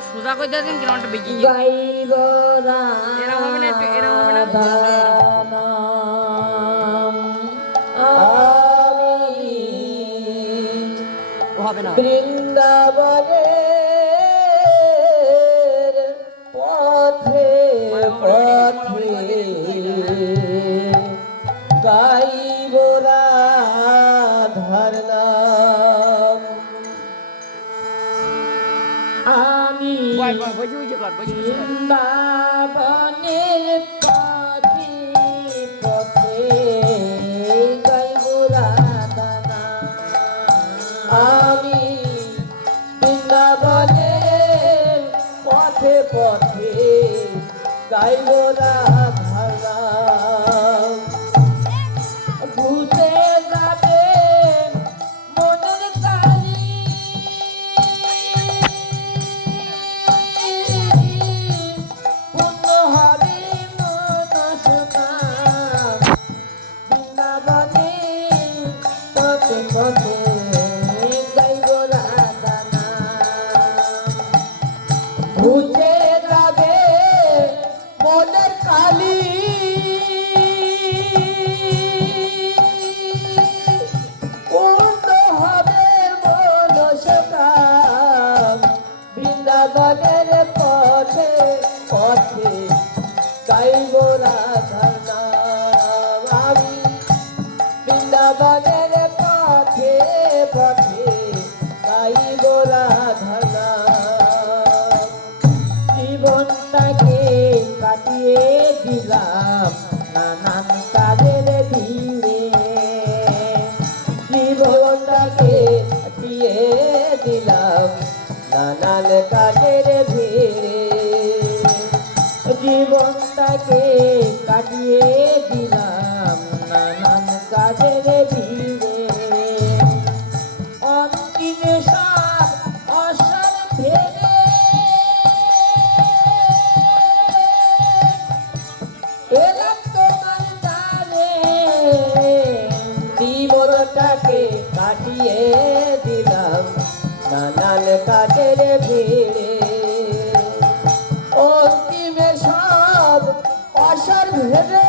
এটা সোজা করে দেওয়া কিন্তু একটা বেঁকে গিয়ে গাইব হবে না একটু, এরকম হবে না? রাধানাম হবে না বৃন্দাবনের পথে পথে বয়, বয়, বসে বসে কর বসে বসে কর। বৃন্দাবনের পথে পথে গাইব আমি বৃন্দাবনের পথে পথে গাইব পথে কাজের ভিড়ে জীবনটাকে কাটিয়ে দিলাম নানান কাজের ভিড়ে জীবনটাকে কাটিয়ে দিলাম নানান কাজের ভিড়ে অন্তিমে অসর ভেবে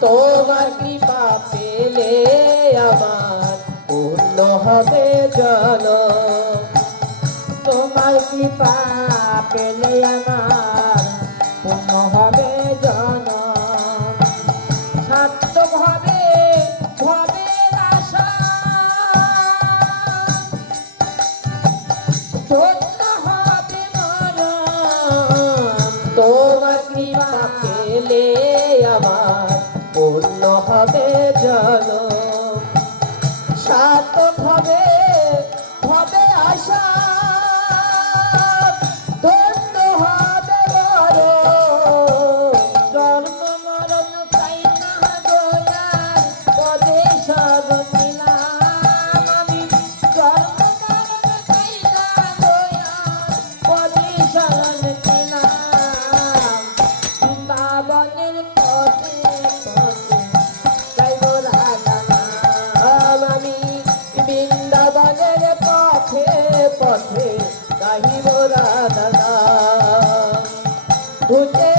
তোমার কৃপা পেলে আমার পূর্ণ হবে জন তোমার কৃপা পেলে আমার পূর্ণ হবে Porque